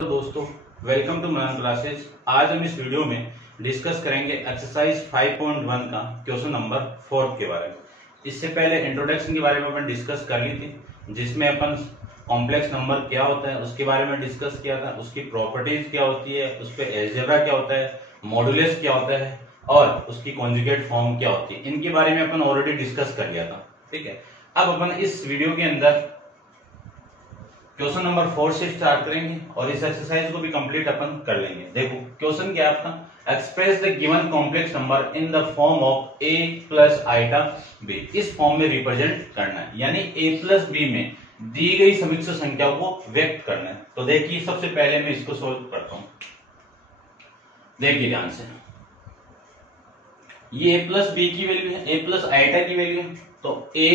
तो दोस्तों, welcome to Manan classes. आज हम इस वीडियो में डिस्कस करेंगे एक्सरसाइज 5.1 का क्वेश्चन नंबर 4 के बारे में। इससे पहले इंट्रोडक्शन के बारे में अपन डिस्कस कर ली थी, जिसमें अपन कॉम्प्लेक्स नंबर क्या होता है उसके बारे में डिस्कस किया था, उसकी प्रॉपर्टीज क्या होती है, उस पे अलजेब्रा क्या होता है, मॉडुलस क्या होता है और उसकी कॉन्जुगेट फॉर्म क्या होती है। इनके बारे में अपन ऑलरेडी डिस्कस कर लिया था। ठीक है, अब अपन इस वीडियो के अंदर क्वेश्चन नंबर 4 से स्टार्ट करेंगे और इस एक्सरसाइज को भी कंप्लीट अपन कर लेंगे। देखो क्वेश्चन क्या है आपका, express the given complex number in the form of a plus iota b। इस फॉर्म में रिप्रेजेंट करना है, यानी a प्लस b में दी गई समिश्र संख्या को व्यक्त करना है। तो देखिए, सबसे पहले मैं इसको सोल्व करता हूं। देखिए ध्यान से, ये a प्लस b की वैल्यू है, a प्लस आइटा की वैल्यू है, तो a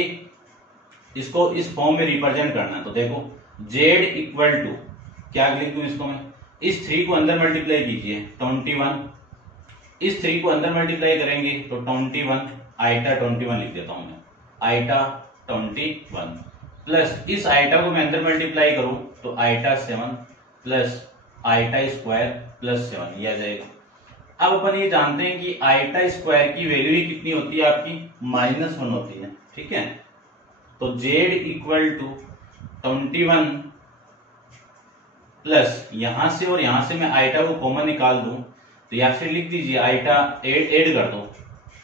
इसको इस फॉर्म में रिप्रेजेंट करना है। तो देखो z इक्वल टू क्या लिख दूं इसको मैं, इस 3 को अंदर मल्टीप्लाई कीजिए 21, इस 3 को अंदर मल्टीप्लाई करेंगे तो 21 आइटा 21 लिख देता हूं मैं, आइटा 21 प्लस इस आइटा को मैं अंदर मल्टीप्लाई करूं तो iota 7 plus iota square plus 7 ये आ जाएगा। अब अपन ये जानते हैं कि आइटा स्क्वायर की वैल्यू ही कितनी होती है आपकी, -1 होती है। ठीक है, तो z इक्वल टू 21 प्लस यहां से और यहां से मैं आइटा को कॉमन निकाल दूं तो या फिर लिख दीजिए आइटा ऐड कर दो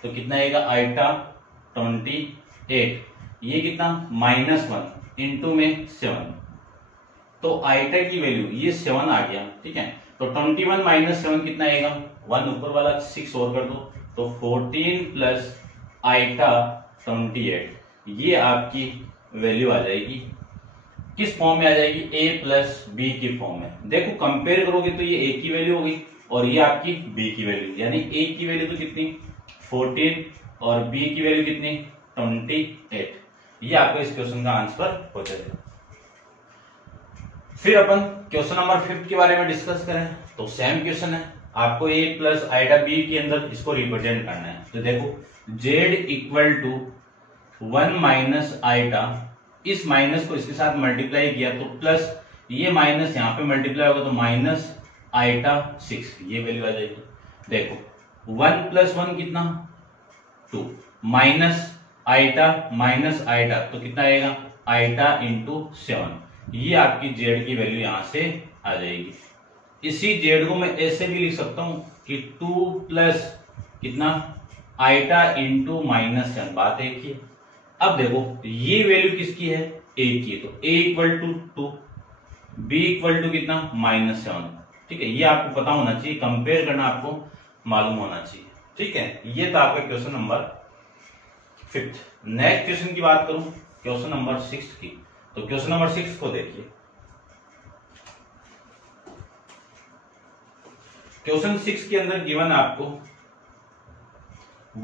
तो कितना आएगा, आइटा 28, ये कितना -1 इंटू में 7, तो आइटा की वैल्यू ये 7 आ गया। ठीक है, तो 21 माइनस 7 कितना आएगा, 1 ऊपर वाला 6 और कर दो तो 14 प्लस आइटा 28, ये आपकी वैल्यू आ जाएगी। किस फॉर्म में आ जाएगी, a प्लस बी की फॉर्म में। देखो कंपेयर करोगे तो ये a की वैल्यू होगी और ये आपकी b की वैल्यू, यानी a की वैल्यू तो कितनी 14 और b की वैल्यू कितनी 28। ये आपको इस क्वेश्चन का आंसर हो जाएगा। फिर अपन क्वेश्चन नंबर 5 के बारे में डिस्कस करें तो सेम क्वेश्चन है, आपको a प्लस आइटा b के अंदर इसको रिप्रेजेंट करना है। तो देखो z equal to 1 minus iota, इस माइनस को इसके साथ मल्टीप्लाई किया तो प्लस ये माइनस यहाँ पे मल्टीप्लाई होगा तो माइनस आइटा 6, ये वैल्यू आ जाएगी। देखो 1 प्लस 1 कितना 2, माइनस आइटा तो कितना आएगा, आइटा इंटू 7, ये आपकी जेड की वैल्यू यहां से आ जाएगी। इसी जेड को मैं ऐसे भी लिख सकता हूं कि 2 प्लस कितना आइटा इंटू -7, बात एक ही। अब देखो ये वैल्यू किसकी है, a की, तो a equal to 2, b equal to कितना -7। ठीक है, ये आपको पता होना चाहिए, कंपेयर करना आपको मालूम होना चाहिए। ठीक है, ये था आपका क्वेश्चन नंबर 5। नेक्स्ट क्वेश्चन की बात करूं, क्वेश्चन नंबर 6 की, तो क्वेश्चन नंबर 6 को देखिए। क्वेश्चन 6 के अंदर गिवन आपको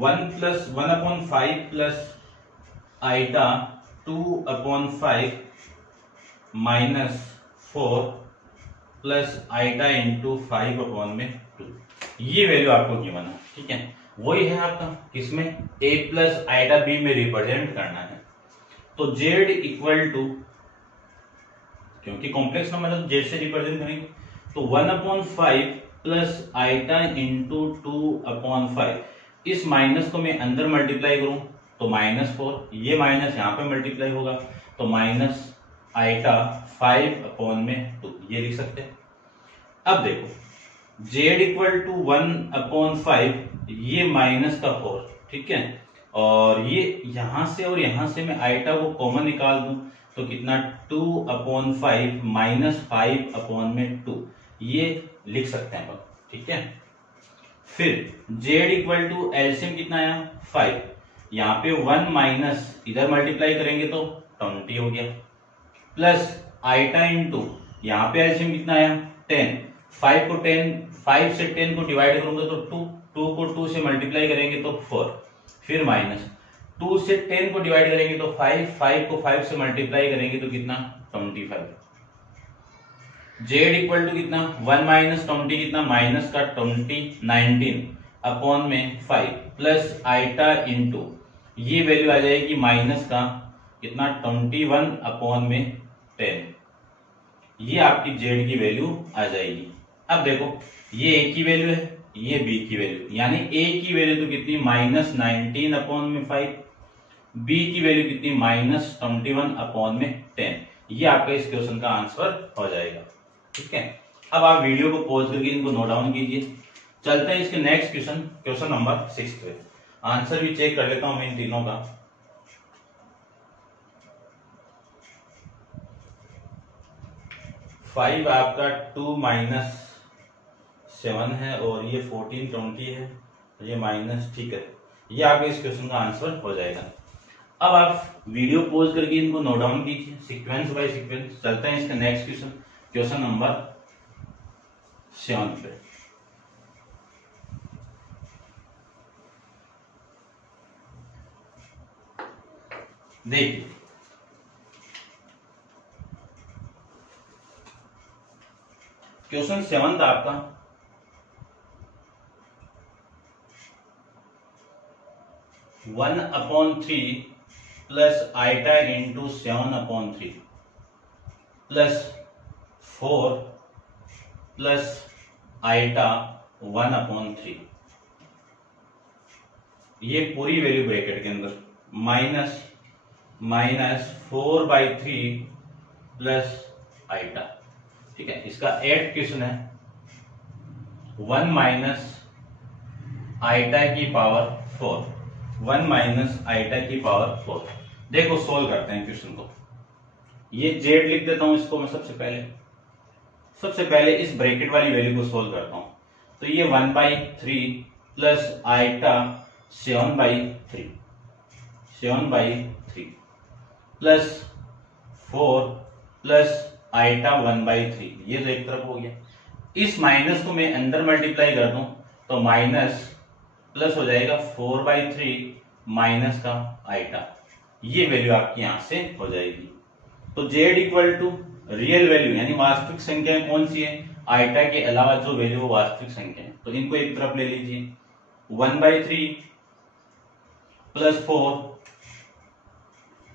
1/5 plus iota 2/5 -4 plus iota into 5/2, ये वैल्यू आपको गिवन है। ठीक है, वही है आपका किसमें, a प्लस आइटा b में रिप्रेजेंट करना है। तो z इक्वल टू, क्योंकि कॉम्प्लेक्स नंबर है तो z से रिप्रेजेंट करेंगे, तो 1/5 प्लस आइटा इंटू 2/5, इस माइनस को मैं अंदर मल्टीप्लाई करूं तो -4, ये माइनस यहां पे मल्टीप्लाई होगा तो माइनस आइटा 5/2, ये लिख सकते हैं। अब देखो z इक्वल टू 1/5, ये माइनस का 4, ठीक है, और ये यहां से और यहां से मैं आइटा को कॉमन निकाल दूं तो कितना 2/5 -5/2, ये लिख सकते हैं अपन। ठीक है, फिर z इक्वल टू एलसीएम कितना आया 5, यहाँ पे 1 माइनस इधर मल्टीप्लाई करेंगे तो 20 हो गया, प्लस आइटा इंटू यहाँ पे एलसीएम कितना आया 10, 5 से 10 को डिवाइड करूंगा तो 2 को 2 से मल्टीप्लाई करेंगे तो 4, फिर माइनस 2 से 10 को डिवाइड करेंगे तो 5 को 5 से मल्टीप्लाई करेंगे तो कितना 25। z इक्वल टू कितना 1 माइनस 20 कितना माइनस का 19/5 प्लस आइटा इंटू ये वैल्यू आ जाएगी माइनस का कितना 21/10, ये आपकी जेड की वैल्यू आ जाएगी। अब देखो ये ए की वैल्यू है, ये बी की वैल्यू, यानी ए की वैल्यू तो कितनी -19/5, बी की वैल्यू कितनी -21/10। ये आपका इस क्वेश्चन का आंसर हो जाएगा। ठीक है, अब आप वीडियो को पॉज करके इनको नोट डाउन कीजिए। चलते हैं इसके नेक्स्ट क्वेश्चन, क्वेश्चन नंबर 6 पे। आंसर भी चेक कर लेता हूं मैं इन तीनों का। 5 आपका 2 - 7 है और ये 14 20 है, ये माइनस, ठीक है, ये आपके इस क्वेश्चन का आंसर हो जाएगा। अब आप वीडियो पॉज करके इनको नोट डाउन कीजिए सीक्वेंस बाय सीक्वेंस। चलते हैं इसका नेक्स्ट क्वेश्चन, क्वेश्चन नंबर 7 पे। देखिए क्वेश्चन 7 था आपका, 1/3 plus iota into 7/3 plus 4 plus iota 1/3, ये पूरी वैल्यू ब्रैकेट के अंदर -4/3 प्लस आइटा। ठीक है, इसका 8 क्वेश्चन है, 1 माइनस आइटा की पावर 4, 1 माइनस आइटा की पावर 4। देखो सोल्व करते हैं क्वेश्चन को। ये जेड लिख देता हूं इसको मैं सबसे पहले इस ब्रैकेट वाली वैल्यू को सोल्व करता हूं। तो ये 1/3 plus iota 7/3 plus 4 plus iota 1/3, ये तो एक तरफ हो गया। इस माइनस को मैं अंदर मल्टीप्लाई कर दूं तो माइनस प्लस हो जाएगा 4/3 माइनस का आइटा, ये वैल्यू आपकी यहां से हो जाएगी। तो z equal to real value यानी वास्तविक संख्या कौन सी है, आइटा के अलावा जो वैल्यू वो वास्तविक संख्या है, तो इनको एक तरफ ले लीजिए। 1/3 प्लस 4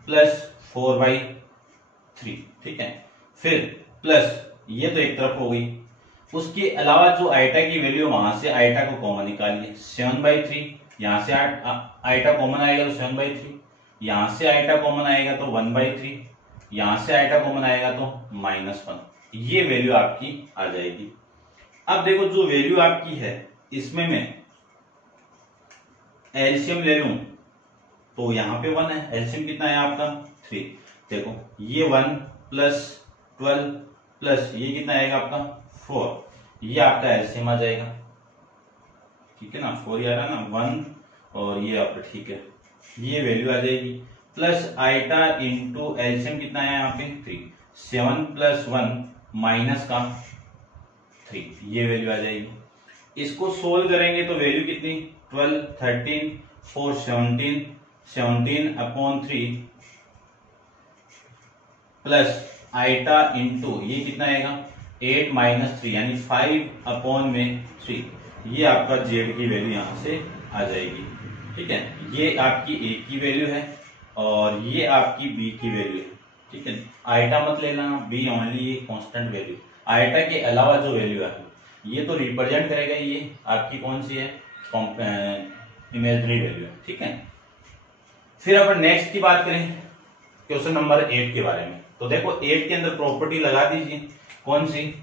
प्लस 4/3, ठीक है, फिर प्लस ये तो एक तरफ हो गई, उसके अलावा जो आइटा की वैल्यू वहां से आइटा को कॉमन निकालिए। 7/3 यहां से आइटा कॉमन आएगा तो 7/3, यहां से आइटा कॉमन आएगा तो 1/3, यहां से आइटा कॉमन आएगा तो -1, ये वैल्यू आपकी आ जाएगी। अब देखो जो वैल्यू आपकी है इसमें मैं एलसीएम ले लूं तो यहां पे 1 है, एलसीएम कितना है आपका 3। देखो ये 1 प्लस 12 प्लस ये कितना आएगा आपका 4, ये आपका एलसीएम आ जाएगा। ठीक है ना, 4 आ रहा है ना, 1 और ये आपका, ठीक है, ये वैल्यू आ जाएगी। प्लस आइटा इंटू एलसीएम कितना है यहाँ पे 3, 7 प्लस 1 माइनस का 3, ये वैल्यू आ जाएगी। इसको सोल्व करेंगे तो वैल्यू कितनी 12 13 4 17 17/3 प्लस आइटा इंटू ये कितना आएगा 8 - 3 यानी 5/3, ये आपका जेड की वैल्यू यहां से आ जाएगी। ठीक है, ये आपकी ए की वैल्यू है और ये आपकी बी की वैल्यू है। ठीक है, आइटा मत लेना, बी ओनली, ये कांस्टेंट वैल्यू, आइटा के अलावा जो वैल्यू है ये तो रिप्रेजेंट करेगा, ये आपकी कौन सी है इमेजिनरी वैल्यू है। ठीक है, फिर अपन नेक्स्ट की बात करें क्वेश्चन नंबर 8 के बारे में। तो देखो 8 के अंदर प्रॉपर्टी लगा दीजिए, कौन सी,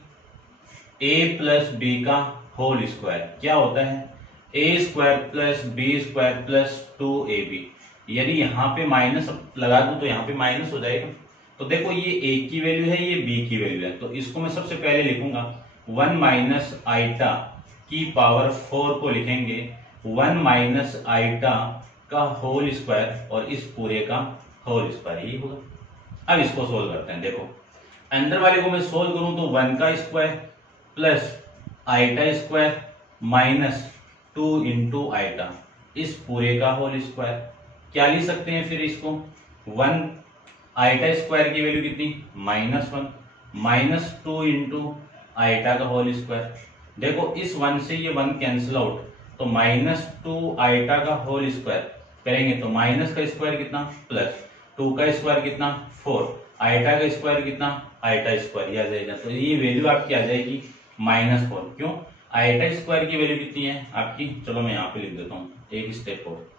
a प्लस बी का होल स्क्वायर क्या होता है a² plus b² plus 2ab, यदि यहाँ पे माइनस लगा दूं तो यहाँ पे माइनस हो जाएगा। तो देखो ये a की वैल्यू है, ये b की वैल्यू है, तो इसको मैं सबसे पहले लिखूंगा 1 माइनस आइटा की पावर 4 को लिखेंगे 1 माइनस आइटा का होल स्क्वायर और इस पूरे का होल स्क्वायर, यही होगा। अब इसको सोल्व करते हैं। देखो अंदर वाले को मैं सोल्व करूं तो 1 का square plus iota square minus 2 into iota, इस पूरे का होल स्क्वायर। क्या लिख सकते हैं फिर इसको, 1 आइटा स्क्वायर की वैल्यू कितनी -1 माइनस 2 इंटू आइटा का होल स्क्वायर। देखो इस 1 से ये 1 कैंसिल आउट, तो -2 आइटा का होल स्क्वायर करेंगे तो माइनस का स्क्वायर कितना प्लस 2 का स्क्वायर कितना 4, आइटा का स्क्वायर कितना, आइटा स्क्वायर, ये आ जाएगा। तो ये वैल्यू आपकी आ जाएगी -4। क्यों, आइटा स्क्वायर की वैल्यू कितनी है आपकी, चलो मैं यहाँ पे लिख देता हूँ एक स्टेप और।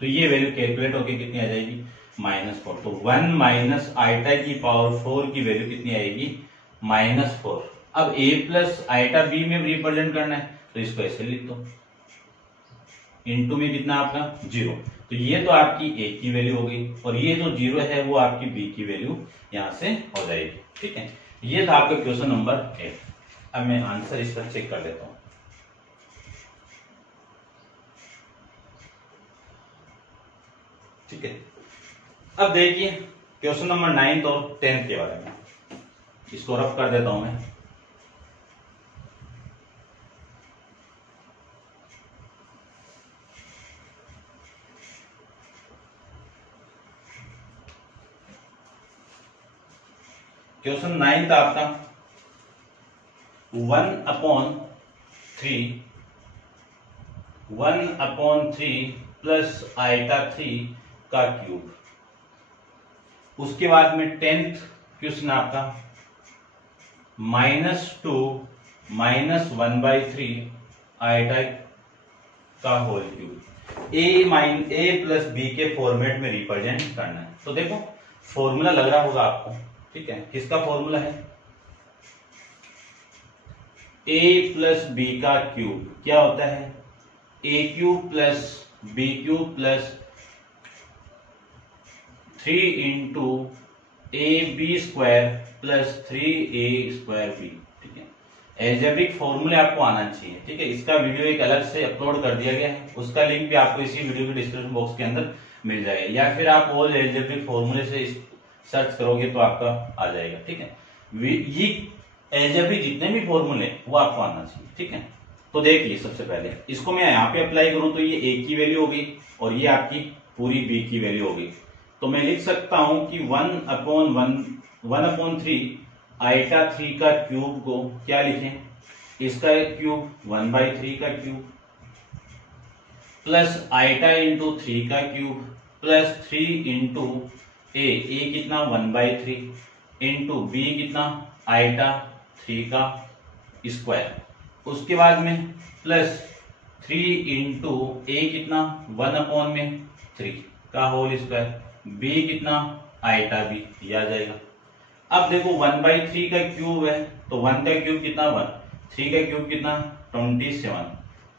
तो ये वैल्यू कैलकुलेट होके कितनी आ जाएगी, -4। तो 1 माइनस आइटा की पावर 4 की वैल्यू कितनी आएगी, -4। अब a प्लस आइटा b में रिप्रेजेंट करना है तो इसको ऐसे लिख दो, इनटू में कितना आपका 0। तो ये तो आपकी a की वैल्यू होगी और ये जो 0 है वो आपकी b की वैल्यू यहां से हो जाएगी। ठीक है, ये था आपका क्वेश्चन नंबर 8। अब मैं आंसर इसका चेक कर देता हूं। ठीक है, अब देखिए क्वेश्चन नंबर 9 और 10 के बारे में, इसको रफ कर देता हूं मैं। क्वेश्चन 9 था आपका 1/3 प्लस आइटा 3 का क्यूब। उसके बाद में 10th क्वेश्चन आपका -2 - 1/3 आइटा का होल क्यूब। ए प्लस बी के फॉर्मेट में रिप्रेजेंट करना है। तो देखो फॉर्मूला लग रहा होगा आपको, ठीक है, किसका फॉर्मूला है, a प्लस बी का क्यूब क्या होता है, a cube plus B cube plus 3 into A B square plus 3a square B. ठीक है, एल्जेब्रिक फॉर्मूले आपको आना चाहिए। ठीक है, इसका वीडियो एक अलग से अपलोड कर दिया गया है, उसका लिंक भी आपको इसी वीडियो के डिस्क्रिप्शन बॉक्स के अंदर मिल जाएगा, या फिर आप ऑल एल्जेब्रिक फॉर्मूले से सर्च करोगे तो आपका आ जाएगा। ठीक है, ये एल्जेब्रिक जितने भी फॉर्मूले वो आपको आना चाहिए। ठीक है, तो देखिए सबसे पहले इसको मैं यहाँ पे अप्लाई करूं तो ये a की वैल्यू होगी और ये आपकी पूरी b की वैल्यू होगी। तो मैं लिख सकता हूं कि 1/3 आइटा 3 का क्यूब को क्या लिखें, इसका क्यूब 1/3 का क्यूब प्लस आइटा इंटू 3 का क्यूब प्लस 3 इंटू ए कितना 1/3 इंटू बी कितना आइटा 3 का स्क्वायर। उसके बाद में प्लस 3 इंटू ए कितना 1/3 का होल स्क्वायर, बी कितना आइटा बी, ये आ जाएगा। अब देखो 1/3 का क्यूब है तो 1 का क्यूब कितना 1, 3 का क्यूब कितना 27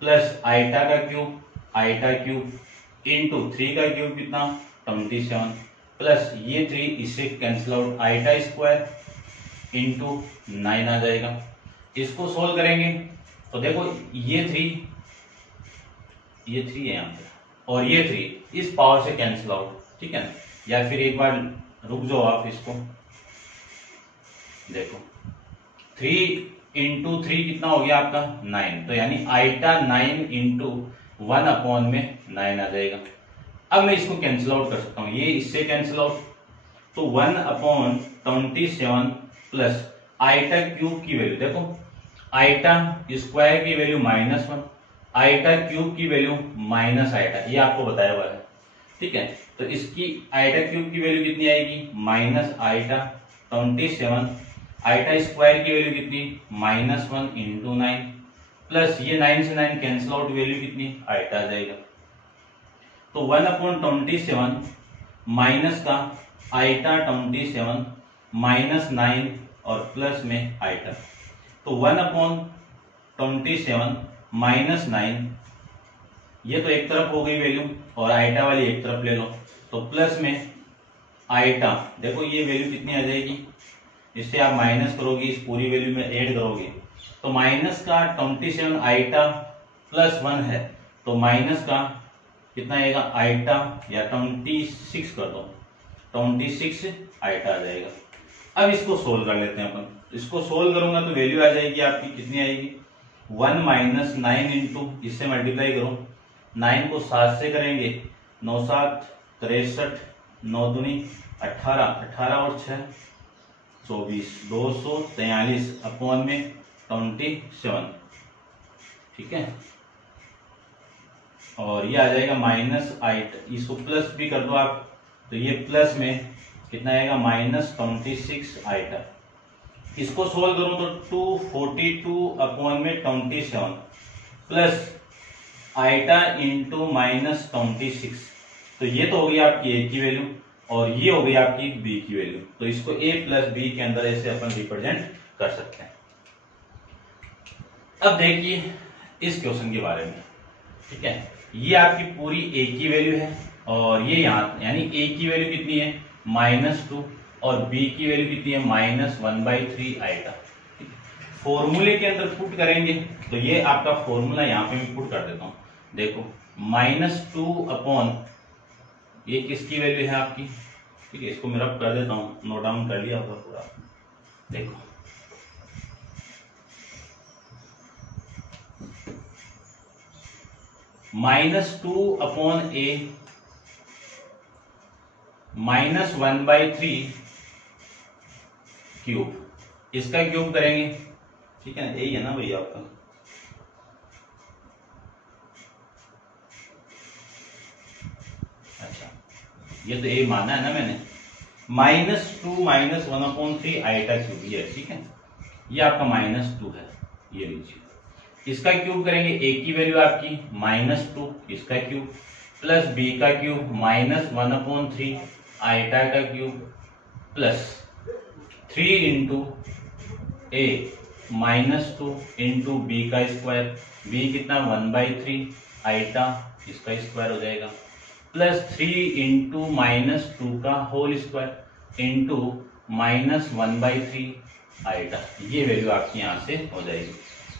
प्लस आइटा का क्यूब आइटा क्यूब इंटू 3 का क्यूब कितना 27 प्लस ये 3 इससे cancel out, iota square into 9 आ जाएगा। इसको सोल्व करेंगे तो देखो ये 3 है यहाँ पे और ये 3 इस पावर से कैंसिल आउट। ठीक है, या फिर एक बार रुक जाओ आप, इसको देखो 3 इंटू 3 कितना हो गया आपका 9, तो यानी आइटा 9 इंटू 1/9 आ जाएगा। अब मैं इसको कैंसिल आउट कर सकता हूं, ये इससे कैंसिल आउट, तो 1/27 प्लस आइटा क्यूब की वैल्यू देखो, आइटा स्क्वायर की वैल्यू -1, आइटा क्यूब की वैल्यू माइनस आइटा, ये आपको बताया हुआ है। ठीक है, तो इसकी आइटा क्यूब की वैल्यू कितनी आएगी माइनस आइटा 27, आइटा स्क्वायर की वैल्यू कितनी -1 इंटू 9 प्लस ये 9 से 9 कैंसिल आउट, वैल्यू कितनी आइटा आ जाएगा। तो 1/27 माइनस का आइटा 27 -9 और प्लस में आइटा, तो 1/27 -9, ये तो एक तरफ हो गई वैल्यू और आइटा वाली एक तरफ ले लो, तो प्लस में आइटा देखो ये वैल्यू कितनी आ जाएगी, इससे आप माइनस करोगे इस पूरी वैल्यू में ऐड करोगे तो माइनस का 27 आइटा प्लस 1 है तो माइनस का कितना आएगा आइटा, या 26 कर दो, 26 आइटा आ जाएगा। अब इसको सोल्व कर लेते हैं अपन, इसको सोल्व करूंगा तो वैल्यू आ जाएगी आपकी कितनी आएगी 1 - 9 इंटू इससे मल्टीप्लाई करो, 9 को 7 से करेंगे 9 7 63, 9 दूनी 18, 18 और 6 24, 243 अपॉन में 27। ठीक है, और ये आ जाएगा माइनस आइट, इसको प्लस भी कर दो आप, तो ये प्लस में कितना आएगा -26 आइटा। इसको सोल्व करूं तो 242 अपॉन में 27 प्लस आइटा इंटू -26, तो ये तो हो गई आपकी ए की वैल्यू और ये हो गई आपकी बी की वैल्यू। तो इसको ए प्लस बी के अंदर ऐसे अपन रिप्रेजेंट कर सकते हैं। अब देखिए इस क्वेश्चन के बारे में, ठीक है। ये आपकी पूरी ए की वैल्यू है और ये यहाँ यानी ए की वैल्यू कितनी है -2 और बी की वैल्यू कितनी है -1/3 आइटा। फॉर्मूले के अंदर पुट करेंगे तो ये आपका फॉर्मूला यहाँ पे मैं पुट कर देता हूँ। देखो -2 अपॉन ये किसकी वैल्यू है आपकी, ठीक है। इसको मैं रब कर देता हूँ, नोट डाउन कर लिया होगा पूरा। देखो -2 अपॉन ए -1/3 क्यूब, इसका क्यूब करेंगे, ठीक है ना। यही है ना भैया आपका, अच्छा ये तो ए माना है ना मैंने। -2 -1/3 आइटा क्यूब, ये ठीक है। ये आपका -2 है, ये लीजिए। इसका क्यूब करेंगे, ए की वैल्यू आपकी -2, इसका क्यूब प्लस बी का क्यूब -1/3 आइटा का क्यूब प्लस 3 इंटू ए -2 इंटू बी का स्क्वायर, बी कितना 1/3 आइटा, इसका स्क्वायर हो जाएगा प्लस 3 इंटू -2 का होल स्क्वायर इंटू -1/3 आइटा। ये वैल्यू आपकी यहां से हो जाएगी।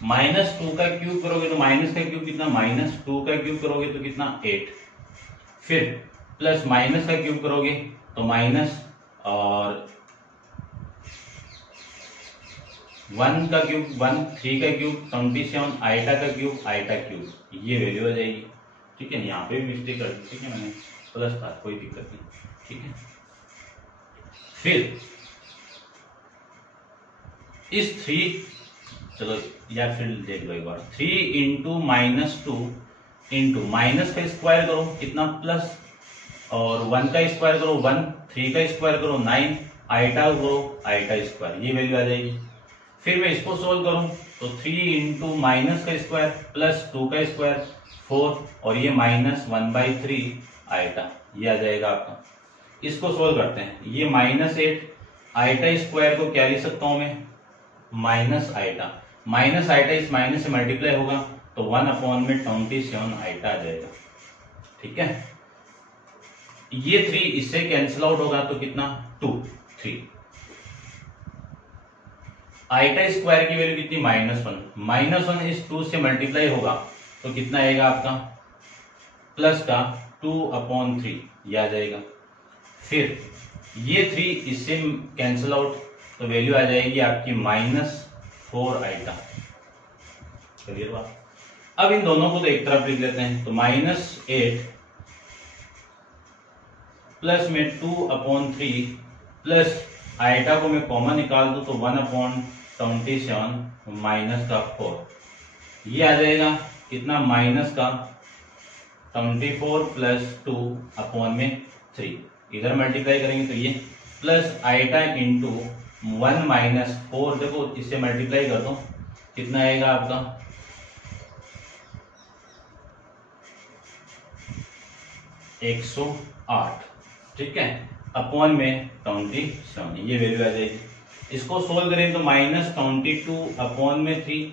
-2 का क्यूब करोगे तो माइनस का क्यूब कितना, -2 का क्यूब करोगे तो कितना 8, फिर प्लस माइनस का क्यूब करोगे तो माइनस और 1 का क्यूब 1, 3 का क्यूब 27, आइटा का क्यूब आइटा क्यूब, ये वैल्यू हो जाएगी, ठीक है। यहाँ पे भी मिस्टेक कर दी, ठीक है, मैंने प्लस था, कोई दिक्कत नहीं, ठीक है। फिर इस 3, चलो या फिर देख लो एक बार, 3 इंटू -2 इंटू माइनस का स्क्वायर करो कितना प्लस, और 1 का स्क्वायर करो 1, 3 का स्क्वायर करो 9, आइटा करो आइटा स्क्वायर, ये वैल्यू आ जाएगी। फिर मैं इसको सोल्व करूं तो 3 इंटू माइनस का स्क्वायर प्लस 2 का स्क्वायर 4 और ये -1/3 आइटा, ये आ जाएगा आपका। इसको सोल्व करते हैं, ये -8 आइटा स्क्वायर को क्या लिख सकता हूं मैं माइनस आइटा इस माइनस से मल्टीप्लाई होगा तो 1/27 आइटा आ जाएगा, ठीक है। ये 3 इससे कैंसिल आउट होगा तो कितना 2, 3 आइटा स्क्वायर की वैल्यू कितनी -1 इस 2 से मल्टीप्लाई होगा तो कितना आएगा आपका प्लस का 2/3, ये आ जाएगा। फिर ये 3 इससे कैंसिल आउट तो वैल्यू आ जाएगी आपकी -4 आइटा। क्लियर बात। अब इन दोनों को तो एक तरफ लिख लेते हैं, तो -8 प्लस में 2/3 प्लस आइटा को मैं कॉमन निकाल दूं तो 1/27 माइनस का 4, ये आ जाएगा कितना -24 प्लस 2/3, इधर मल्टीप्लाई करेंगे तो ये प्लस आइटा इंटू 1 - 4, देखो इससे मल्टीप्लाई कर दो कितना आएगा आपका 108, ठीक है, अपॉन में 27, ये वैल्यू आ जाएगी। इसको सोल्व करें तो -22/3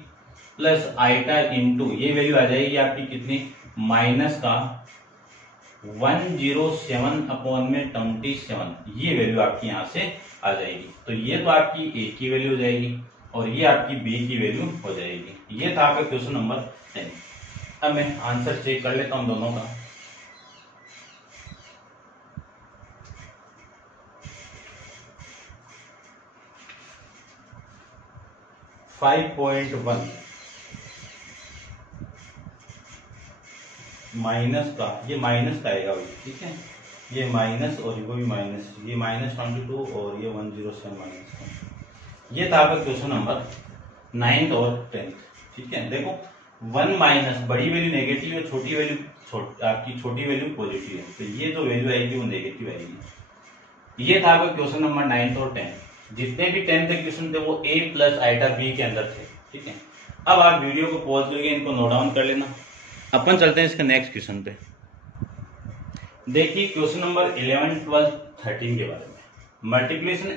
प्लस आइटा इंटू ये वैल्यू आ जाएगी आपकी कितनी -107/27, ये वैल्यू आपकी यहां से आ जाएगी। तो ये तो आपकी ए की वैल्यू हो जाएगी और ये आपकी बी की वैल्यू हो जाएगी। ये था आपका क्वेश्चन नंबर 10। अब मैं आंसर चेक कर लेता हूं दोनों का। -5.1 माइनस का, ये माइनस का आएगा, ठीक है, ये माइनस और ये भी माइनस, ये -22 और ये 107 माइनस का। ये था आपका क्वेश्चन नंबर 9th और 10th, ठीक है। देखो 1 माइनस बड़ी वैल्यू नेगेटिव है, छोटी वैल्यू आपकी छोटी वैल्यू पॉजिटिव है, तो ये जो वैल्यू आएगी वो नेगेटिव आएगी। ये था आपका क्वेश्चन नंबर 9 और 10। जितने भी 10 के क्वेश्चन थे वो a प्लस आइटा b के अंदर थे। ठीक है, अब आप वीडियो को पॉज करके इनको नोट डाउन कर लेना। अपन चलते हैं इसके नेक्स्ट क्वेश्चन पे। देखिए क्वेश्चन नंबर 11, 12, 13 के बारे में मल्टीप्लिकेशन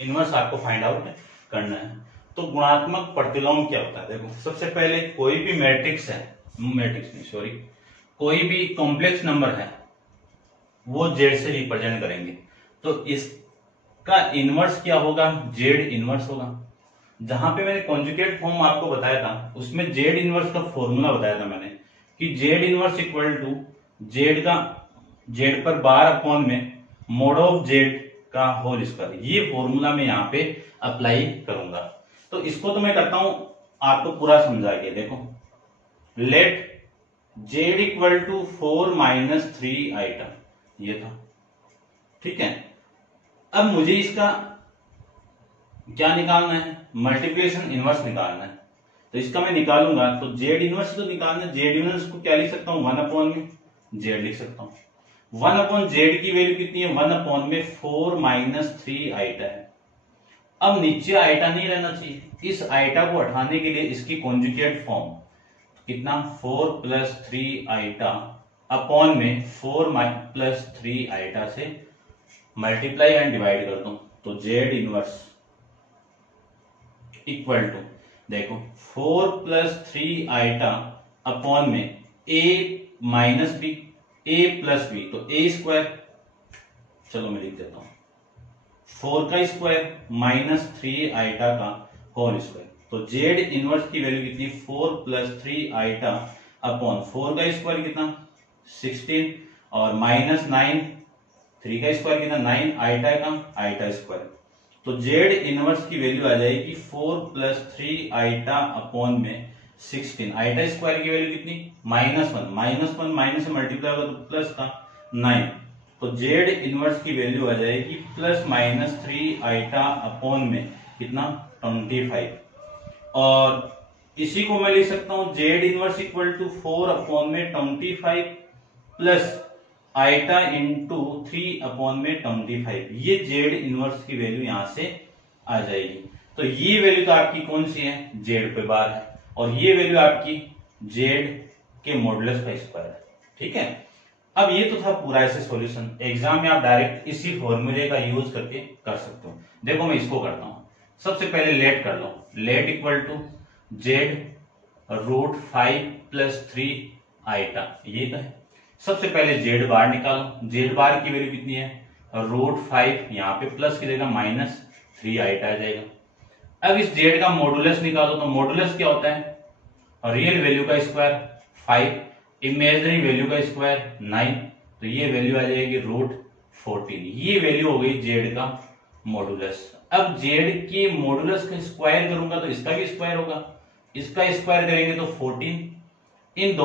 इनवर्स आपको फाइंड आउट करना है। तो गुणात्मक प्रतिलोम क्या होता है? देखो सबसे पहले कोई भी मैट्रिक्स है, कोई भी कॉम्प्लेक्स नंबर है वो जेड से रिप्रेजेंट करेंगे। तो इसका इनवर्स क्या होगा? जेड इनवर्स होगा। जहां पे मैंने कॉन्जुगेट फॉर्म आपको बताया था उसमें जेड इनवर्स का फॉर्मूला बताया था मैंने कि Z inverse equal to Z पर बार अपॉन में मोड ऑफ जेड का होल स्क्वायर। ये फॉर्मूला मैं यहाँ पे अप्लाई करूंगा। तो इसको तो मैं करता हूं आपको पूरा समझा के। देखो let Z equal to 4 - 3 iota, ये था। ठीक है, अब मुझे इसका क्या निकालना है? मल्टीप्लिकेशन इनवर्स निकालना है। तो इसका मैं निकालूंगा तो जेड इनवर्स तो निकालना है। जेड इनवर्स को क्या लिख सकता हूं? 1 अपॉन में जेड लिख सकता हूं। 1 अपॉन जेड की वैल्यू कितनी है? 1 अपॉन में 4 - 3 आइटा है। अब नीचे आइटा नहीं रहना चाहिए, इस आइटा को हटाने के लिए इसकी कॉन्जुगेट फॉर्म कितना? 4 + 3 आइटा अपॉन में 4 + 3 आइटा से मल्टीप्लाई एंड डिवाइड कर दो। तो जेड इनवर्स इक्वल टू, देखो 4 + 3 आइटा अपॉन में a - b, a + b, तो a स्क्वायर, चलो मैं लिख देता हूं 4 का स्क्वायर - 3 आइटा का होल स्क्वायर। तो जेड इनवर्स की वैल्यू कितनी? 4 + 3 आइटा अपॉन 4 का स्क्वायर कितना? 16 और -9, 3 का स्क्वायर कितना? 9 आइटा का आइटा स्क्वायर। तो जेड इनवर्स की वैल्यू आ जाएगी 4 + 3 आइटा अपॉन में 16। आइटा स्क्वायर की वैल्यू कितनी? -1 माइनस से मल्टीप्लाई होगा तो प्लस का 9। तो जेड इनवर्स की वैल्यू आ जाएगी +- 3 आइटा अपॉन में कितना? 25। और इसी को मैं लिख सकता हूं Z inverse equal to 4 upon में 25 प्लस आइटा इंटू 3 अपॉन में 25। ये जेड इनवर्स की वैल्यू यहां से आ जाएगी। तो ये वैल्यू तो आपकी कौन सी है? जेड पे बार है, और ये वैल्यू आपकी जेड के मॉडुलस का स्क्वायर है। ठीक है, अब ये तो था पूरा ऐसे सॉल्यूशन। एग्जाम में आप डायरेक्ट इसी फॉर्मूले का यूज करके कर सकते हो। देखो मैं इसको करता हूं। सबसे पहले लेट कर लो। लेट इक्वल टू जेड√5 + 3 आइटा, ये तो है। सबसे पहले जेड बार निकालो। जेड बार की वैल्यू कितनी है? √5, यहाँ पे प्लस की जगह -3 आइटा आ जाएगा। अब इस जेड का मॉडुलस निकालो। तो मॉडुलस क्या होता है? रियल वैल्यू का स्क्वायर 5, इमेजिनरी वैल्यू का स्क्वायर 9। तो ये वैल्यू आ जाएगी √14। ये वैल्यू हो गई जेड का मॉडुलस। अब जेड के मॉडुलस का स्क्वायर करूंगा तो इसका भी स्क्वायर होगा, इसका स्क्वायर करेंगे तो 14। इन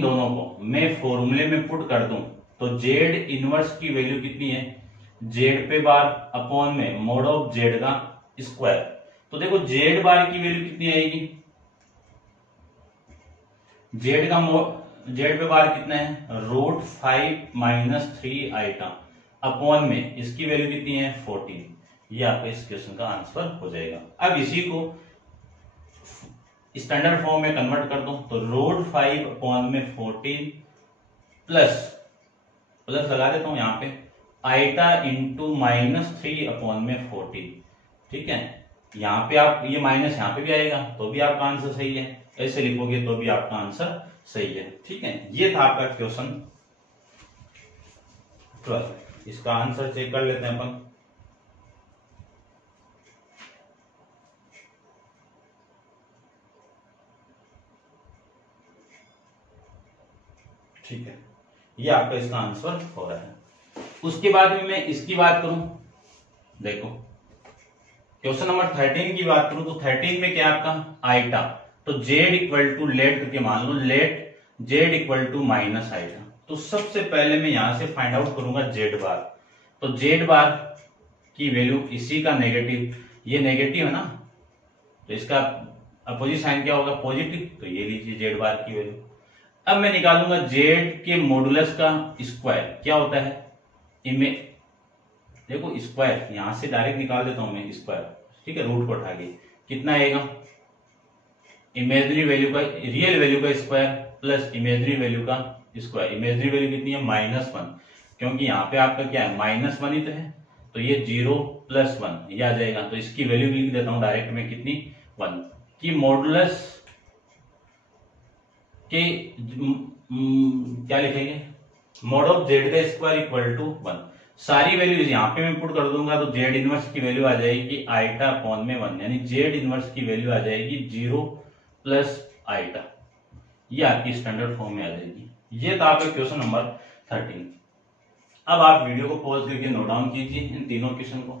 दोनों को मैं फॉर्मूले में पुट कर दूं तो जेड इनवर्स की वैल्यू कितनी है? जेड पे बार अपॉन में मोड ऑफ जेड का स्क्वायर। तो देखो जेड बार की वैल्यू कितनी आएगी? जेड पे बार कितना है? √5 - 3 आइटा अपॉन में इसकी वैल्यू कितनी है? 14। ये आपका इस क्वेश्चन का आंसर हो जाएगा। अब इसी को स्टैंडर्ड फॉर्म में कन्वर्ट कर दो तो √5 अपॉन में 14 प्लस लगा देता हूं यहां पे आइटा इंटू -3 अपॉन में 14। ठीक है, यहां पे आप ये माइनस यहां पे भी आएगा तो भी आपका आंसर सही है, ऐसे लिखोगे तो भी आपका आंसर सही है। ठीक है, ये था आपका क्वेश्चन 12। इसका आंसर चेक कर लेते हैं अपन। ठीक है, ये आपका इसका आंसर हो रहा है। उसके बाद में मैं इसकी बात करूं, देखो क्वेश्चन नंबर 13 की बात करूं तो 13 में क्या आपका? आइटा। तो जेड इक्वल टू लेट करके मान लो, let Z equal to minus iota. तो सबसे पहले मैं यहां से फाइंड आउट करूंगा जेड बार। तो जेड बार की वैल्यू इसी का नेगेटिव, ये नेगेटिव है ना, तो इसका अपोजिट साइन क्या होगा? पॉजिटिव। तो ये लीजिए जेड बार की वैल्यू। अब मैं निकालूंगा जेड के मॉडुलस का स्क्वायर क्या होता है? देखो स्क्वायर यहां से डायरेक्ट निकाल देता हूं मैं स्क्वायर, ठीक है, रूट को उठा के कितना आएगा, इमेजिनरी वैल्यू का रियल वैल्यू का स्क्वायर प्लस इमेजिनरी वैल्यू का स्क्वायर। इमेजिनरी वैल्यू कितनी है -1, क्योंकि यहाँ पे आपका क्या है -1 ही तो है, तो ये 0 + 1 ये आ जाएगा। तो इसकी वैल्यू लिख देता हूं डायरेक्ट में कितनी 1 की मॉडुलस के क्या लिखेंगे, मॉड ऑफ जेड का स्क्वायर इक्वल टू 1। सारी वैल्यूज यहाँ पे मैं पुट कर दूंगा तो जेड इनवर्स की वैल्यू आ जाएगी आइटा अपॉन में 1, यानी जेड इनवर्स की वैल्यू आ जाएगी 0 + आइटा, ये आपकी स्टैंडर्ड फॉर्म में आ जाएगी। ये था आपका क्वेश्चन नंबर 13। अब आप वीडियो को पॉज करके नोट डाउन कीजिए इन तीनों क्वेश्चन को।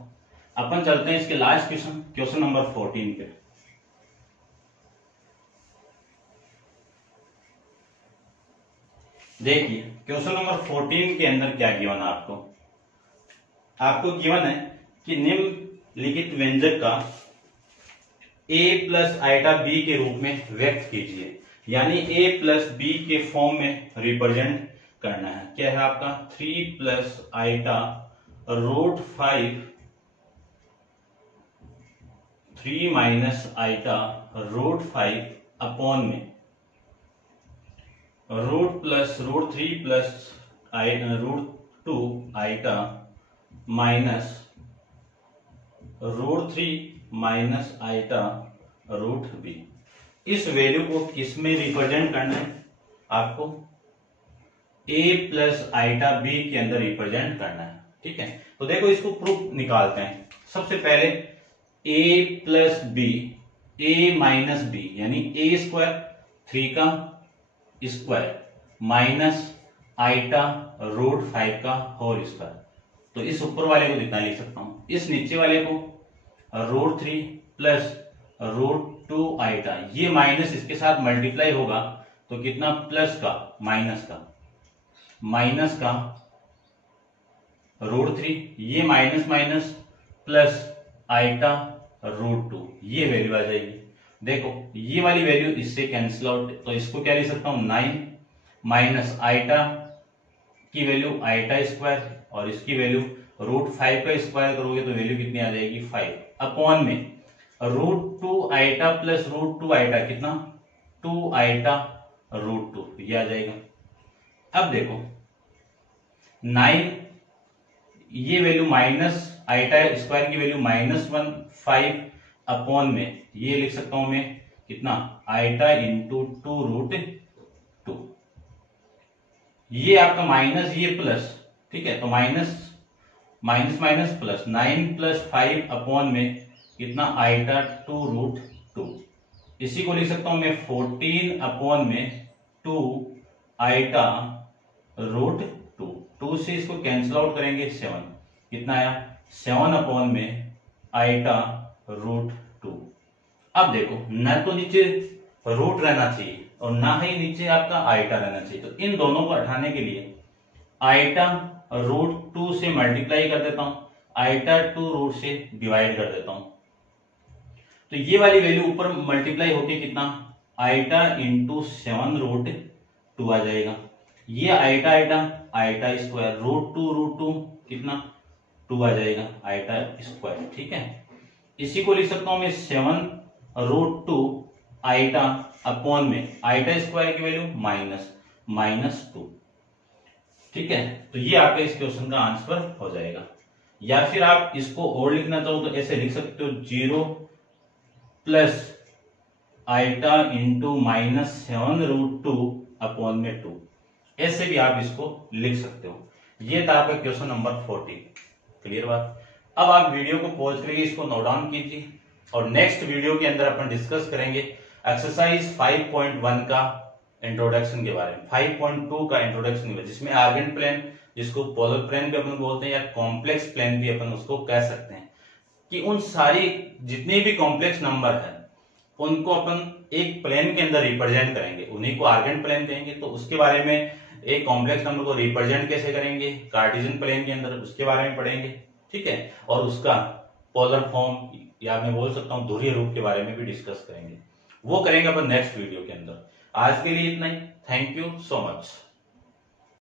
अपन चलते हैं इसके लास्ट क्वेश्चन नंबर 14 पे। देखिए क्वेश्चन नंबर 14 के अंदर क्या गिवन है आपको गिवन है कि निम्नलिखित व्यंजक का a + आइटा b के रूप में व्यक्त कीजिए, यानी a + b के फॉर्म में रिप्रेजेंट करना है। क्या है आपका 3 + आइटा √5 3 - आइटा √5 अपॉन में √3 + √2 आइटा माइनस √3 - आइटा √b। इस वैल्यू को किस में रिप्रेजेंट करना है आपको, a + आइटा b के अंदर रिप्रेजेंट करना है, ठीक है। तो देखो इसको प्रूफ निकालते हैं। सबसे पहले a + b, a - b यानी a² 3 का स्क्वायर माइनस आइटा √5 का होल स्क्वायर। तो इस ऊपर वाले को कितना लिख सकता हूं, इस नीचे वाले को √3 + √2 आइटा, ये माइनस इसके साथ मल्टीप्लाई होगा तो कितना प्लस का माइनस का √3, ये माइनस प्लस आइटा √2, ये वैल्यू आ जाएगी। देखो ये वाली वैल्यू इससे कैंसिल आउट, तो इसको क्या लिख सकता हूं 9 माइनस आइटा की वैल्यू आइटा² और इसकी वैल्यू √5 का स्क्वायर करोगे तो वैल्यू कितनी आ जाएगी 5 अपॉन में √2 आइटा + √2 आइटा कितना 2 आइटा √2, ये आ जाएगा। अब देखो 9 ये वैल्यू माइनस आइटा² की वैल्यू -1 5 अपॉन में ये लिख सकता हूं मैं कितना आइटा × 2√2, ये आपका माइनस ये प्लस, ठीक है। तो माइनस प्लस 9 + 5 अपॉन में कितना आइटा 2√2, इसी को लिख सकता हूं मैं 14 अपॉन में 2 आइटा √2। 2 से इसको कैंसिल आउट करेंगे 7, कितना आया 7 अपॉन में आइटा √2। अब देखो न तो नीचे रूट रहना चाहिए और ना ही नीचे आपका आइटा रहना चाहिए, तो इन दोनों को हटाने के लिए आइटा √2 से मल्टीप्लाई कर देता हूं, आइटा 2 से डिवाइड कर देता हूं, तो ये वाली वैल्यू ऊपर मल्टीप्लाई होके कितना आइटा × 7√2 आ जाएगा। ये आइटा ² √2 कितना 2 आ जाएगा आइटा², ठीक है। इसी को लिख सकता हूं मैं 7√2 आइटा अपॉन में आइटा² की वैल्यू -2, ठीक है। तो ये आपके इस क्वेश्चन का आंसर हो जाएगा। या फिर आप इसको और लिखना चाहो तो ऐसे लिख सकते हो 0 + आइटा × -7√2 अपॉन में 2, ऐसे भी आप इसको लिख सकते हो। ये था आपका क्वेश्चन नंबर 14। क्लियर बात। अब आप वीडियो को पॉज करके इसको नोट डाउन कीजिए और नेक्स्ट वीडियो के अंदर अपन डिस्कस करेंगे एक्सरसाइज 5.1 का इंट्रोडक्शन के बारे में, 5.2 का इंट्रोडक्शन जिसमें आर्गेंट प्लेन, जिसको पोलर प्लेन भी अपन बोलते हैं या कॉम्प्लेक्स प्लेन भी अपन उसको कह सकते हैं, कि उन सारी जितने भी कॉम्प्लेक्स नंबर है उनको अपन एक प्लेन के अंदर रिप्रेजेंट करेंगे, उन्हीं को आर्गेंट प्लेन कहेंगे। तो उसके बारे में एक कॉम्प्लेक्स नंबर को रिप्रेजेंट कैसे करेंगे कार्टेशियन प्लेन के अंदर, उसके बारे में पढ़ेंगे, ठीक है। और उसका पोलर फॉर्म या मैं बोल सकता हूं ध्रुवीय रूप के बारे में भी डिस्कस करेंगे, वो करेंगे अपन नेक्स्ट वीडियो के अंदर। आज के लिए इतना ही। Thank you so much.